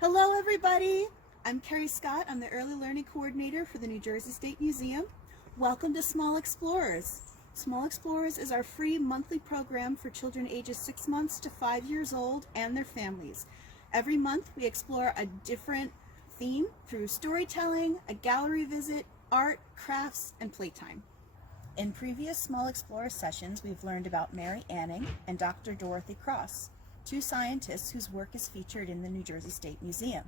Hello, everybody. I'm Carrie Scott. I'm the Early Learning Coordinator for the New Jersey State Museum. Welcome to Small Explorers. Small Explorers is our free monthly program for children ages 6 months to 5 years old and their families. Every month we explore a different theme through storytelling, a gallery visit, art, crafts, and playtime. In previous Small Explorer sessions, we've learned about Mary Anning and Dr. Dorothy Cross, two scientists whose work is featured in the New Jersey State Museum.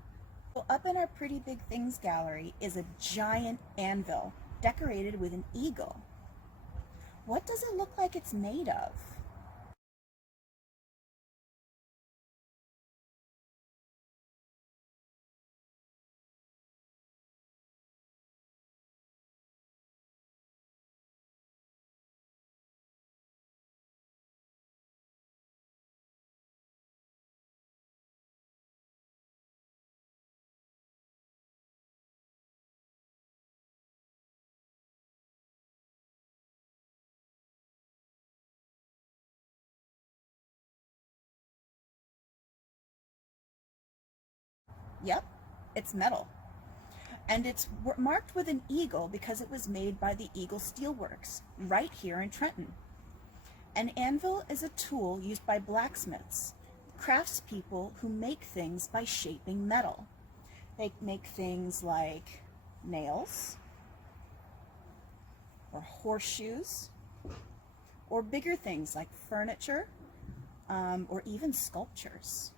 Well, up in our Pretty Big Things gallery is a giant anvil decorated with an eagle. What does it look like it's made of? Yep, it's metal. And it's marked with an eagle because it was made by the Eagle Steelworks right here in Trenton. An anvil is a tool used by blacksmiths, craftspeople who make things by shaping metal. They make things like nails, or horseshoes, or bigger things like furniture, or even sculptures.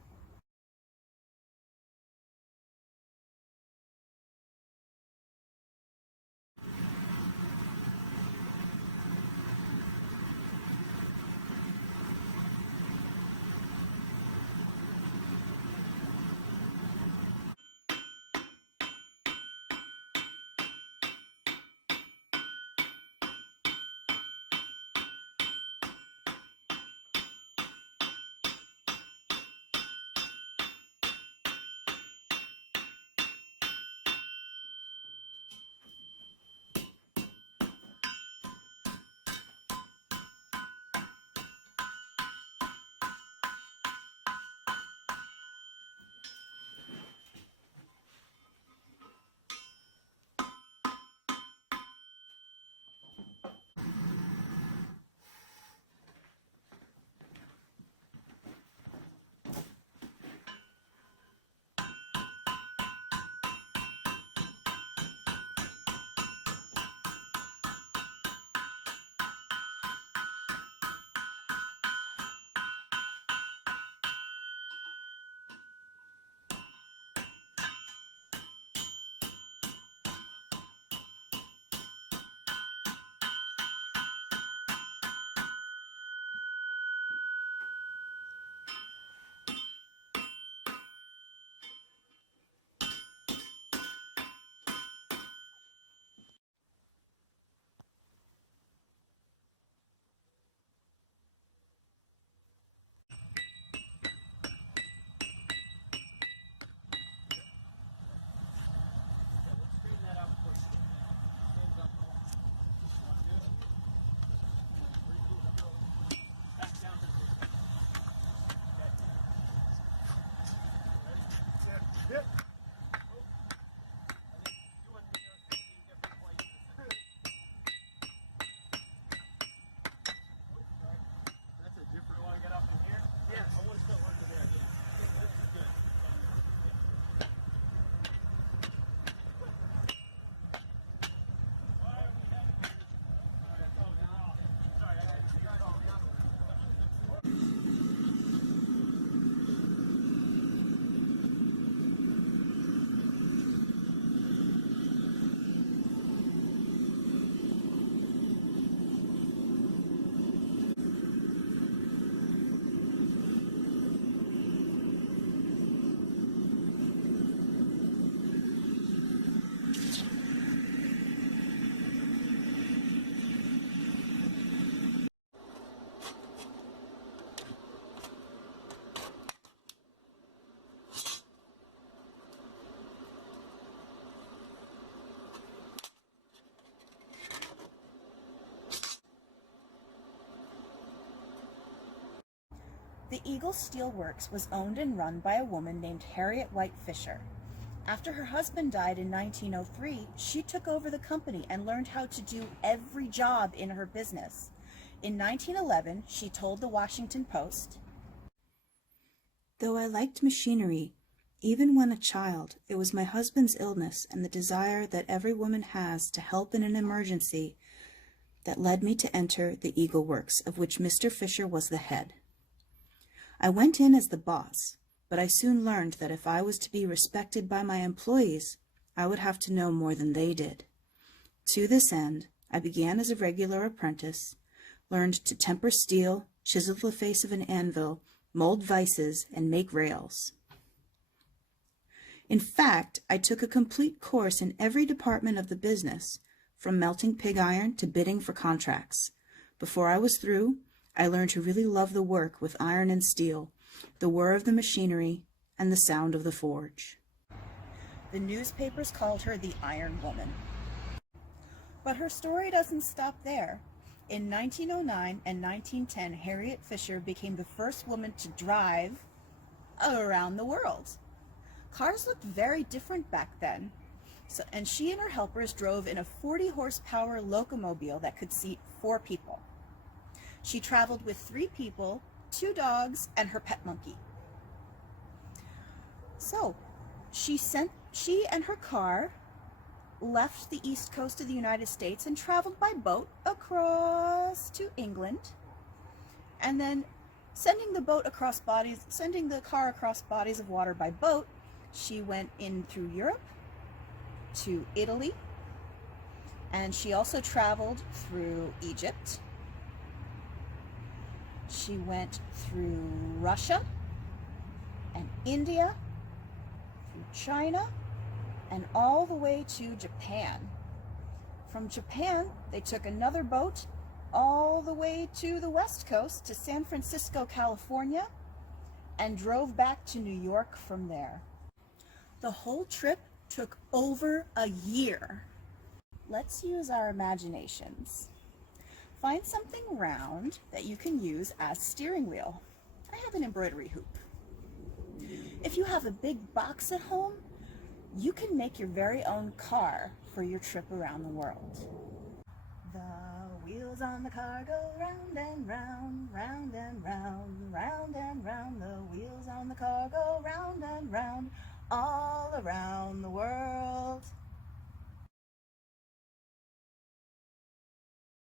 The Eagle Steel Works was owned and run by a woman named Harriet White Fisher. After her husband died in 1903, she took over the company and learned how to do every job in her business. In 1911, she told the Washington Post, "Though I liked machinery, even when a child, it was my husband's illness and the desire that every woman has to help in an emergency that led me to enter the Eagle Works, of which Mr. Fisher was the head. I went in as the boss, but I soon learned that if I was to be respected by my employees, I would have to know more than they did. To this end, I began as a regular apprentice, learned to temper steel, chisel the face of an anvil, mold vices, and make rails. In fact, I took a complete course in every department of the business, from melting pig iron to bidding for contracts. Before I was through, I learned to really love the work with iron and steel, the whir of the machinery, and the sound of the forge." The newspapers called her the Iron Woman. But her story doesn't stop there. In 1909 and 1910, Harriet Fisher became the first woman to drive around the world. Cars looked very different back then, and she and her helpers drove in a 40-horsepower Locomobile that could seat 4 people. She traveled with 3 people, 2 dogs, and her pet monkey. So, she and her car left the east coast of the United States and traveled by boat across to England, and then sending the car across bodies of water by boat, she went in through Europe to Italy, and she also traveled through Egypt. She went through Russia and India, through China, and all the way to Japan. From Japan, they took another boat all the way to the west coast to San Francisco, California, and drove back to New York from there. The whole trip took over a year. Let's use our imaginations. Find something round that you can use as steering wheel. I have an embroidery hoop. If you have a big box at home, you can make your very own car for your trip around the world. The wheels on the car go round and round, round and round, round and round. The wheels on the car go round and round, all around the world.